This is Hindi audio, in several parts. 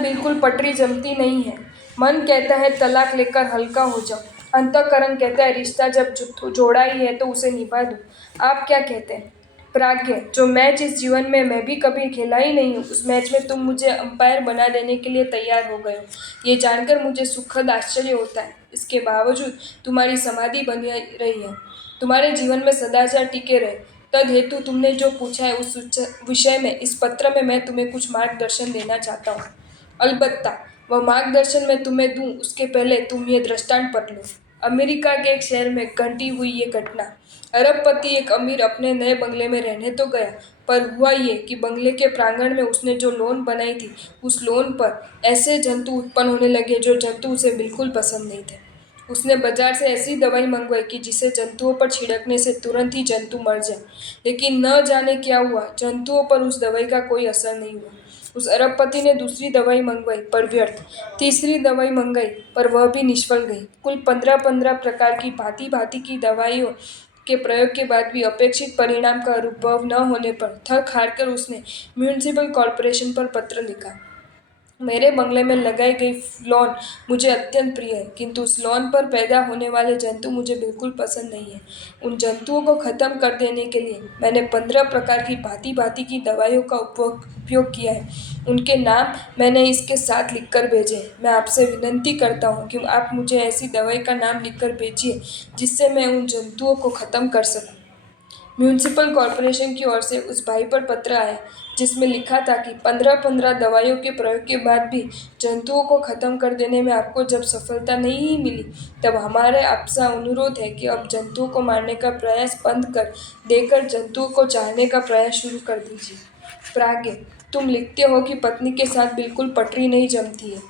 बिल्कुल पटरी जमती नहीं है। मन कहता है तलाक लेकर हल्का हो जाओ। अंतःकरण कहता है रिश्ता जब जोड़ा ही है तो उसे निभा दो। आप क्या कहते हैं? प्राज्ञ, जो मैच इस जीवन में मैं भी कभी खेला ही नहीं हूँ, उस मैच में तुम मुझे अंपायर बना देने के लिए तैयार हो गए हो। ये जानकर मुझे सुखद आश्चर्य होता है। इसके बावजूद तुम्हारी समाधि बनी रही है। तुम्हारे जीवन में सदाचार टिके रहे। तद हेतु तुमने जो पूछा है उस विषय में इस पत्र में मैं तुम्हें कुछ मार्गदर्शन देना चाहता हूँ। अलबत्ता वह मार्गदर्शन मैं तुम्हें दूं उसके पहले तुम ये दृष्टांत पढ़ लो। अमेरिका के एक शहर में घटी हुई ये घटना। अरबपति एक अमीर अपने नए बंगले में रहने तो गया, पर हुआ ये कि बंगले के प्रांगण में उसने जो लॉन बनाई थी, उस लॉन पर ऐसे जंतु उत्पन्न होने लगे जो जंतु उसे बिल्कुल पसंद नहीं थे। उसने बाजार से ऐसी दवाई मंगवाई कि जिसे जंतुओं पर छिड़कने से तुरंत ही जंतु मर जाए, लेकिन न जाने क्या हुआ, जंतुओं पर उस दवाई का कोई असर नहीं हुआ। उस अरबपति ने दूसरी दवाई मंगवाई पर व्यर्थ, तीसरी दवाई मंगाई पर वह भी निष्फल गई। कुल 15-15 प्रकार की भांति भांति की दवाइयों के प्रयोग के बाद भी अपेक्षित परिणाम का अनुभव न होने पर थक हारकर उसने म्यूनिसिपल कॉर्पोरेशन पर पत्र लिखा। मेरे बंगले में लगाई गई लॉन मुझे अत्यंत प्रिय है, किंतु उस लॉन पर पैदा होने वाले जंतु मुझे बिल्कुल पसंद नहीं है। उन जंतुओं को खत्म कर देने के लिए मैंने 15 प्रकार की भांति भांति की दवाइयों का उपयोग किया है। उनके नाम मैंने इसके साथ लिखकर भेजे हैं। मैं आपसे विनती करता हूँ कि आप मुझे ऐसी दवाई का नाम लिखकर भेजिए जिससे मैं उन जंतुओं को खत्म कर सकूँ। म्यूनिसिपल कॉर्पोरेशन की ओर से उस भाई पर पत्र आया जिसमें लिखा था कि 15-15 दवाइयों के प्रयोग के बाद भी जंतुओं को खत्म कर देने में आपको जब सफलता नहीं मिली, तब हमारे आपसे अनुरोध है कि अब जंतुओं को मारने का प्रयास बंद कर देकर जंतुओं को चाहने का प्रयास शुरू कर दीजिए। प्राज्ञ, तुम लिखते हो कि पत्नी के साथ बिल्कुल पटरी नहीं जमती है।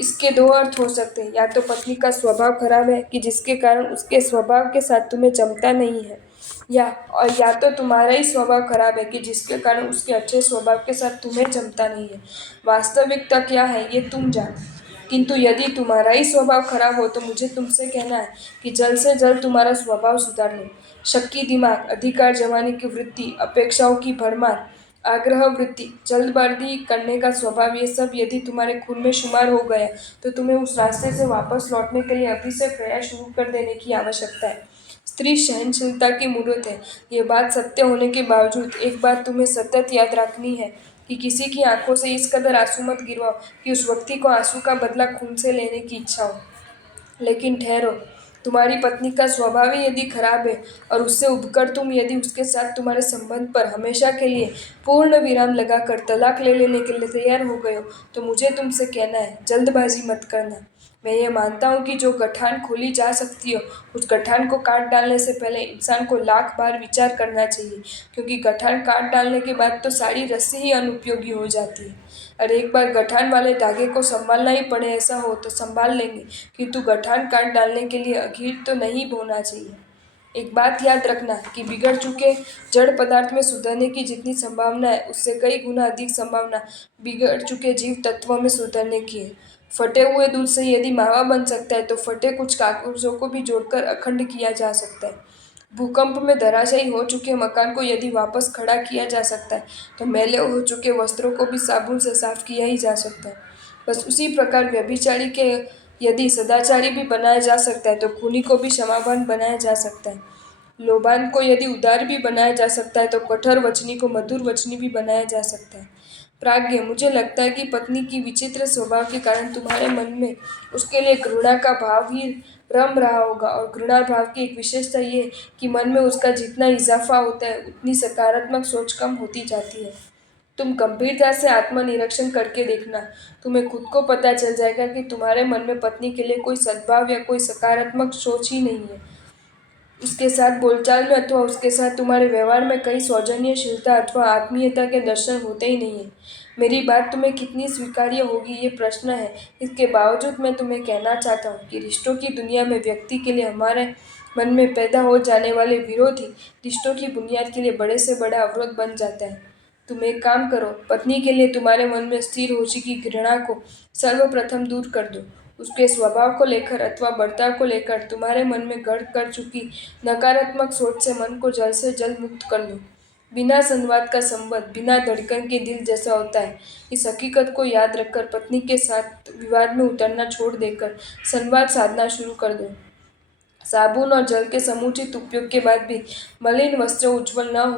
इसके दो अर्थ हो सकते हैं, या तो पत्नी का स्वभाव खराब है कि जिसके कारण उसके स्वभाव के साथ तुम्हें जमता नहीं है, या तो तुम्हारा ही स्वभाव खराब है कि जिसके कारण उसके अच्छे स्वभाव के साथ तुम्हें जमता नहीं है। वास्तविकता क्या है ये तुम जानो, किंतु यदि तुम्हारा ही स्वभाव खराब हो तो मुझे तुमसे कहना है कि जल्द से जल्द तुम्हारा स्वभाव सुधार लो। शक्की दिमाग, अधिकार जमाने की वृत्ति, अपेक्षाओं की भरमार, आग्रह वृत्ति, जल्दबाजी करने का स्वभाव, ये सब यदि तुम्हारे खून में शुमार हो गया तो तुम्हें उस रास्ते से वापस लौटने के लिए अभी से प्रयास शुरू कर देने की आवश्यकता है। स्त्री सहनशीलता की मूर्त है। ये बात सत्य होने के बावजूद एक बात तुम्हें सतत याद रखनी है कि किसी की आंखों से इस कदर आंसू मत गिरवाओ कि उस व्यक्ति को आंसू का बदला खून से लेने की इच्छा हो। लेकिन ठहरो, तुम्हारी पत्नी का स्वभाव ही यदि खराब है और उससे उबकर तुम यदि उसके साथ तुम्हारे संबंध पर हमेशा के लिए पूर्ण विराम लगाकर तलाक ले लेने के लिए तैयार हो गए हो, तो मुझे तुमसे कहना है, जल्दबाजी मत करना। मैं ये मानता हूँ कि जो गठान खोली जा सकती हो, उस गठान को काट डालने से पहले इंसान को लाख बार विचार करना चाहिए, क्योंकि गठान काट डालने के बाद तो सारी रस्सी ही अनुपयोगी हो जाती है। और एक बार गठान वाले धागे को संभालना ही पड़े ऐसा हो तो संभाल लेंगे, किंतु गठान काट डालने के लिए अखीर तो नहीं बोना चाहिए। एक बात याद रखना कि बिगड़ चुके जड़ पदार्थ में सुधरने की जितनी संभावना है, उससे कई गुना अधिक संभावना बिगड़ चुके जीव तत्वों में सुधरने की है। फटे हुए दूध से यदि मावा बन सकता है तो फटे कुछ कागजों को भी जोड़कर अखंड किया जा सकता है। भूकंप में धराशायी हो चुके मकान को यदि वापस खड़ा किया जा सकता है तो मैले हो चुके वस्त्रों को भी साबुन से साफ किया ही जा सकता है। बस उसी प्रकार व्यभिचारी के यदि सदाचारी भी बनाया जा सकता है तो खूनी को भी क्षमावान बनाया जा सकता है। लोभान को यदि उदार भी बनाया जा सकता है तो कठोर वचनी को मधुर वचनी भी बनाया जा सकता है। प्राज्ञ, मुझे लगता है कि पत्नी की विचित्र स्वभाव के कारण तुम्हारे मन में उसके लिए घृणा का भाव ही रम रहा होगा, और घृणा भाव की एक विशेषता ये है कि मन में उसका जितना इजाफा होता है उतनी सकारात्मक सोच कम होती जाती है। तुम गंभीरता से आत्मनिरीक्षण करके देखना, तुम्हें खुद को पता चल जाएगा कि तुम्हारे मन में पत्नी के लिए कोई सद्भाव या कोई सकारात्मक सोच ही नहीं है। उसके साथ बोलचाल में अथवा उसके साथ तुम्हारे व्यवहार में कई सौजन्यशीलता अथवा आत्मीयता के दर्शन होते ही नहीं है। मेरी बात तुम्हें कितनी स्वीकार्य होगी ये प्रश्न है। इसके बावजूद मैं तुम्हें कहना चाहता हूँ कि रिश्तों की दुनिया में व्यक्ति के लिए हमारे मन में पैदा हो जाने वाले विरोध ही रिश्तों की बुनियाद के लिए बड़े से बड़ा अवरोध बन जाता है। तुम एक काम करो, पत्नी के लिए तुम्हारे मन में स्थिर हो चुकी घृणा को सर्वप्रथम दूर कर दो। उसके स्वभाव को लेकर अथवा बर्ताव को लेकर तुम्हारे मन में गढ़ कर चुकी नकारात्मक सोच से मन को जल्द से जल्द मुक्त कर लो। बिना संवाद का संबंध बिना धड़कन के दिल जैसा होता है। इस हकीकत को याद रखकर पत्नी के साथ विवाद में उतरना छोड़ देकर संवाद साधना शुरू कर दो। साबुन और जल के समुचित उपयोग के बाद भी मलिन वस्त्र उज्जवल न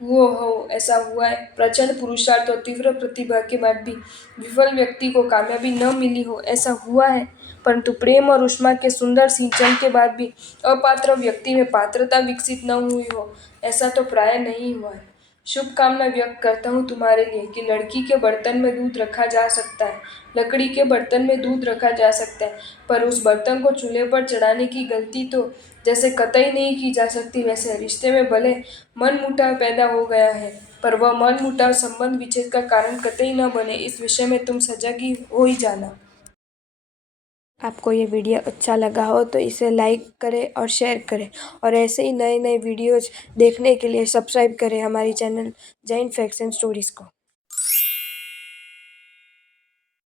हुआ हो ऐसा हुआ है। प्रचंड पुरुषार्थ और तीव्र प्रतिभा के बाद भी विफल व्यक्ति को कामयाबी न मिली हो ऐसा हुआ है। परंतु प्रेम और ऊष्मा के सुंदर सिंचन के बाद भी अपात्र व्यक्ति में पात्रता विकसित न हुई हो ऐसा तो प्राय नहीं हुआ है। शुभकामना व्यक्त करता हूँ तुम्हारे लिए कि लड़की के बर्तन में दूध रखा जा सकता है, लकड़ी के बर्तन में दूध रखा जा सकता है, पर उस बर्तन को चूल्हे पर चढ़ाने की गलती तो जैसे कतई नहीं की जा सकती, वैसे रिश्ते में भले मनमुटाव पैदा हो गया है, पर वह मनमुटाव संबंध विच्छेद का कारण कतई न बने, इस विषय में तुम सजग ही हो ही जाना। आपको ये वीडियो अच्छा लगा हो तो इसे लाइक करें और शेयर करें, और ऐसे ही नए नए वीडियोज़ देखने के लिए सब्सक्राइब करें हमारी channel Jain facts and stories को।